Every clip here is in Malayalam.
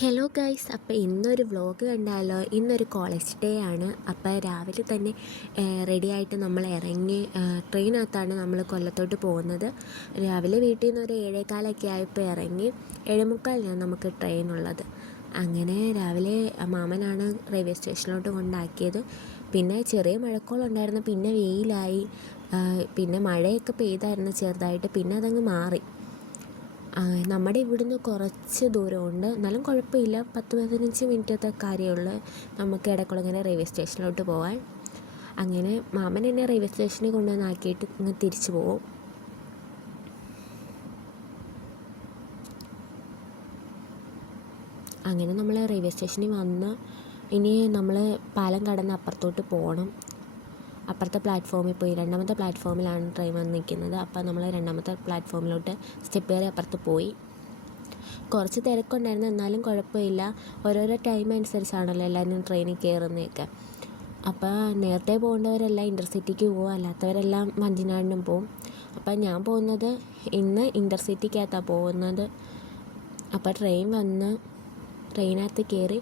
ഹലോ ഗൈസ്, അപ്പോൾ ഇന്നൊരു വ്ലോഗ് കണ്ടാലോ? ഇന്നൊരു കോളേജ് ഡേ ആണ്. അപ്പോൾ രാവിലെ തന്നെ റെഡിയായിട്ട് നമ്മൾ ഇറങ്ങി. ട്രെയിനകത്താണ് നമ്മൾ കൊല്ലത്തോട്ട് പോകുന്നത്. രാവിലെ വീട്ടിൽ നിന്ന് ഒരു 7:15 ആയപ്പോൾ ഇറങ്ങി. 7:45 നമുക്ക് ട്രെയിനുള്ളത്. അങ്ങനെ രാവിലെ മാമനാണ് റെയിൽവേ സ്റ്റേഷനിലോട്ട് കൊണ്ടാക്കിയത്. പിന്നെ ചെറിയ മഴക്കോളുണ്ടായിരുന്നു, പിന്നെ വെയിലായി, പിന്നെ മഴയൊക്കെ പെയ്തായിരുന്നു ചെറുതായിട്ട്, പിന്നെ അതങ്ങ് മാറി. നമ്മുടെ ഇവിടുന്ന് കുറച്ച് ദൂരമുണ്ട്, എന്നാലും കുഴപ്പമില്ല. 10-15 മിനിറ്റത്തെ കാര്യമുള്ളൂ നമുക്ക് എടക്കുളങ്ങര റെയിൽവേ സ്റ്റേഷനിലോട്ട് പോകാൻ. അങ്ങനെ മാമൻ എന്നെ റെയിൽവേ സ്റ്റേഷനിൽ കൊണ്ടുവന്നാക്കിയിട്ട് ഇങ്ങ് തിരിച്ചു പോകും. അങ്ങനെ നമ്മൾ റെയിൽവേ സ്റ്റേഷനിൽ വന്ന് ഇനി നമ്മൾ പാലം കടന്ന് അപ്പുറത്തോട്ട് പോകണം. അപ്പുറത്തെ പ്ലാറ്റ്ഫോമിൽ പോയി, രണ്ടാമത്തെ പ്ലാറ്റ്ഫോമിലാണ് ട്രെയിൻ വന്ന് നിൽക്കുന്നത്. അപ്പോൾ നമ്മൾ രണ്ടാമത്തെ പ്ലാറ്റ്ഫോമിലോട്ട് സ്റ്റെപ്പ് കയറി അപ്പുറത്ത് പോയി. കുറച്ച് തിരക്കുണ്ടായിരുന്നു, എന്നാലും കുഴപ്പമില്ല. ഓരോരോ ടൈം അനുസരിച്ചാണല്ലോ എല്ലാവരും ട്രെയിനിൽ കയറുന്നതൊക്കെ. അപ്പോൾ നേരത്തെ പോകേണ്ടവരെല്ലാം ഇൻ്റർസിറ്റിക്ക് പോകും, അല്ലാത്തവരെല്ലാം വഞ്ചിനാടിനും പോവും. അപ്പോൾ ഞാൻ പോകുന്നത് ഇന്ന് ഇൻ്റർസിറ്റിക്കകത്താണ് പോകുന്നത്. അപ്പോൾ ട്രെയിൻ വന്ന് ട്രെയിനകത്ത് കയറി.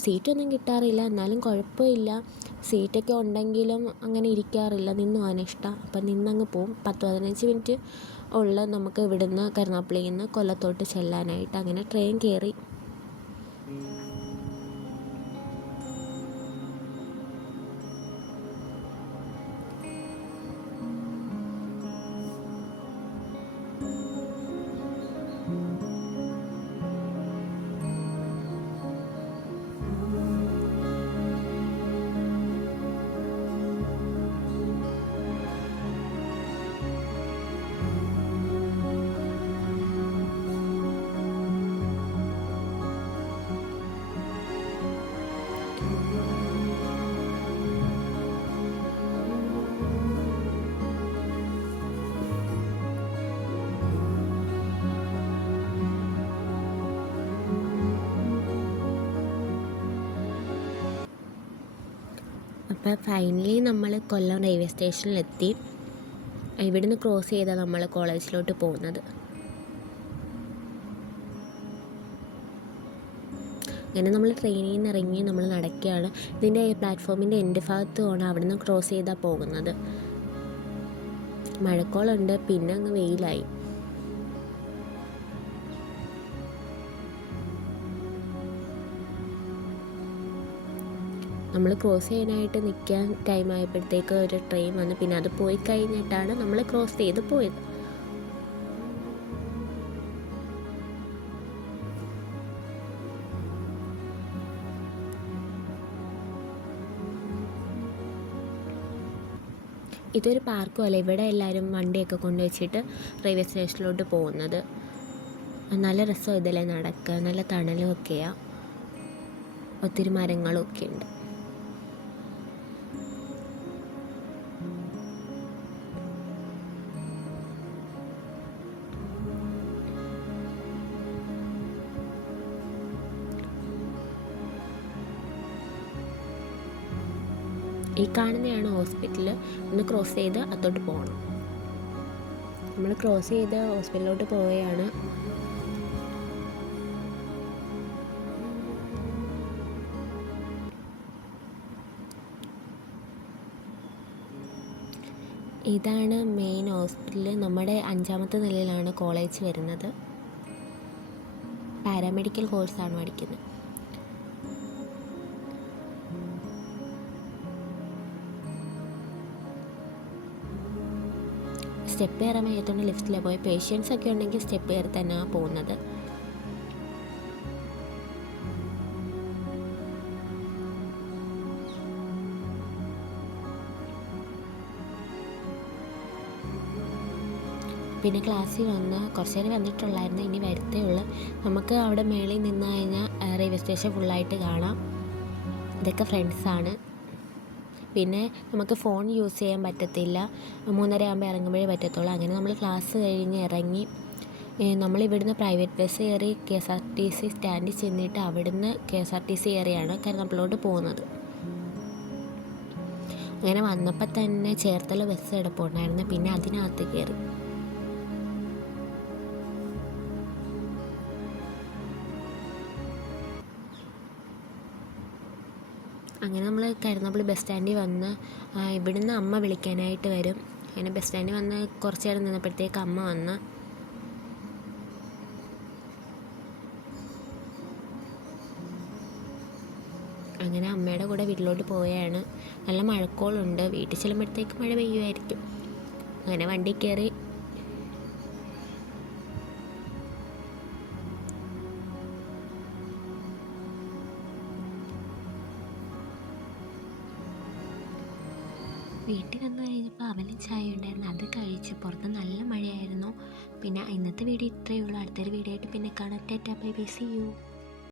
സീറ്റൊന്നും കിട്ടാറില്ല, എന്നാലും കുഴപ്പമില്ല. സീറ്റൊക്കെ ഉണ്ടെങ്കിലും അങ്ങനെ ഇരിക്കാറില്ല, നിന്ന് പോകാൻ ഇഷ്ടം. അപ്പം നിന്നങ്ങ് പോവും. 10-15 മിനിറ്റ് ഉള്ള നമുക്ക് ഇവിടുന്ന് കരുനാഗപ്പള്ളിയിൽ നിന്ന് കൊല്ലത്തോട്ട് ചെല്ലാനായിട്ട്. അങ്ങനെ ട്രെയിൻ കയറി. അപ്പോൾ ഫൈനലി നമ്മൾ കൊല്ലം റെയിൽവേ സ്റ്റേഷനിലെത്തി. ഇവിടുന്ന് ക്രോസ് ചെയ്താണ് നമ്മൾ കോളേജിലോട്ട് പോകുന്നത്. അങ്ങനെ നമ്മൾ ട്രെയിനിൽ നിന്ന് ഇറങ്ങി നമ്മൾ നടക്കുകയാണ്. ഇതിൻ്റെ പ്ലാറ്റ്ഫോമിൻ്റെ എൻഡ് ഭാഗത്തുമാണ്, അവിടുന്ന് ക്രോസ് ചെയ്താണ് പോകുന്നത്. മഴക്കോളുണ്ട്, പിന്നെ അങ്ങ് വെയിലായി. നമ്മൾ ക്രോസ് ചെയ്യാനായിട്ട് നിൽക്കാൻ ടൈം ആയപ്പോഴത്തേക്ക് ഒരു ട്രെയിൻ വന്നു. പിന്നെ അത് പോയി കഴിഞ്ഞിട്ടാണ് നമ്മൾ ക്രോസ് ചെയ്ത് പോയത്. ഇതൊരു പാർക്കും അല്ല, ഇവിടെ എല്ലാവരും വണ്ടിയൊക്കെ കൊണ്ടുവച്ചിട്ട് റെയിൽവേ സ്റ്റേഷനിലോട്ട് പോകുന്നത്. നല്ല രസം ഇതിലെ നടക്കുക, നല്ല തണലും ഒക്കെയാണ്, ഒത്തിരി മരങ്ങളും ഒക്കെ ഉണ്ട്. ഈ കാണുന്നതാണ് ഹോസ്പിറ്റൽ. ഒന്ന് ക്രോസ് ചെയ്ത് അതോട്ട് പോകണം. നമ്മൾ ക്രോസ് ചെയ്ത് ഹോസ്പിറ്റലിലോട്ട് പോവുകയാണ്. ഇതാണ് മെയിൻ ഹോസ്പിറ്റൽ. നമ്മുടെ 5ാമത്തെ നിലയിലാണ് കോളേജ് വരുന്നത്. പാരാമെഡിക്കൽ കോഴ്സാണ് പഠിക്കുന്നത്. സ്റ്റെപ്പ് കയറാൻ വയ്യാത്തതുകൊണ്ട് ലിഫ്റ്റിലാണ് പോയി. പേഷ്യൻസ് ഒക്കെ ഉണ്ടെങ്കിൽ സ്റ്റെപ്പ് കയറി തന്നെയാണ് പോകുന്നത്. പിന്നെ ക്ലാസ്സിൽ വന്ന് കുറച്ച് നേരം വന്നിട്ടുള്ളായിരുന്നു, ഇനി വരത്തേ ഉള്ളൂ. നമുക്ക് അവിടെ മേളിൽ നിന്ന് കഴിഞ്ഞാൽ റെയിൽവേ സ്റ്റേഷൻ ഫുള്ളായിട്ട് കാണാം. ഇതൊക്കെ ഫ്രണ്ട്സാണ്. പിന്നെ നമുക്ക് ഫോൺ യൂസ് ചെയ്യാൻ പറ്റത്തില്ല, 3:30 ആകുമ്പോൾ ഇറങ്ങുമ്പോഴേ പറ്റത്തുള്ളൂ. അങ്ങനെ നമ്മൾ ക്ലാസ് കഴിഞ്ഞ് ഇറങ്ങി. നമ്മളിവിടുന്ന് പ്രൈവറ്റ് ബസ് കയറി KSRTC സ്റ്റാൻഡിൽ ചെന്നിട്ട് അവിടുന്ന് KSRTC കയറിയാണ് കരുനാഗപ്പള്ളിയിലോട്ട് പോകുന്നത്. അങ്ങനെ വന്നപ്പോൾ തന്നെ ചേർത്തല ബസ് കിടപ്പുണ്ടായിരുന്നു, പിന്നെ അതിനകത്ത് കയറി. അങ്ങനെ നമ്മൾ കരുനാഗപ്പള്ളി ബസ് സ്റ്റാൻഡിൽ വന്ന് ഇവിടുന്ന് അമ്മ വിളിക്കാനായിട്ട് വരും. അങ്ങനെ ബസ് സ്റ്റാൻഡിൽ വന്ന് കുറച്ച് നേരം നിന്നപ്പോഴത്തേക്ക് അമ്മ വന്ന്. അങ്ങനെ അമ്മയുടെ കൂടെ വീട്ടിലോട്ട് പോവുകയാണ്. നല്ല മഴക്കോളുണ്ട്. വീട്ടിൽ ചെല്ലുമ്പോഴത്തേക്ക് മഴ പെയ്യുമായിരിക്കും. അങ്ങനെ വണ്ടി കയറി. വീട്ടിൽ വന്ന് കഴിഞ്ഞപ്പോൾ അവലും ചായ ഉണ്ടായിരുന്നു, അത് കഴിച്ച്. പുറത്ത് നല്ല മഴയായിരുന്നു. പിന്നെ ഇന്നത്തെ വീഡിയോ ഇത്രയേ ഉള്ളൂ. അടുത്തൊരു വീഡിയോ ആയിട്ട് പിന്നെ കാണാം. Tata bye bye, see U.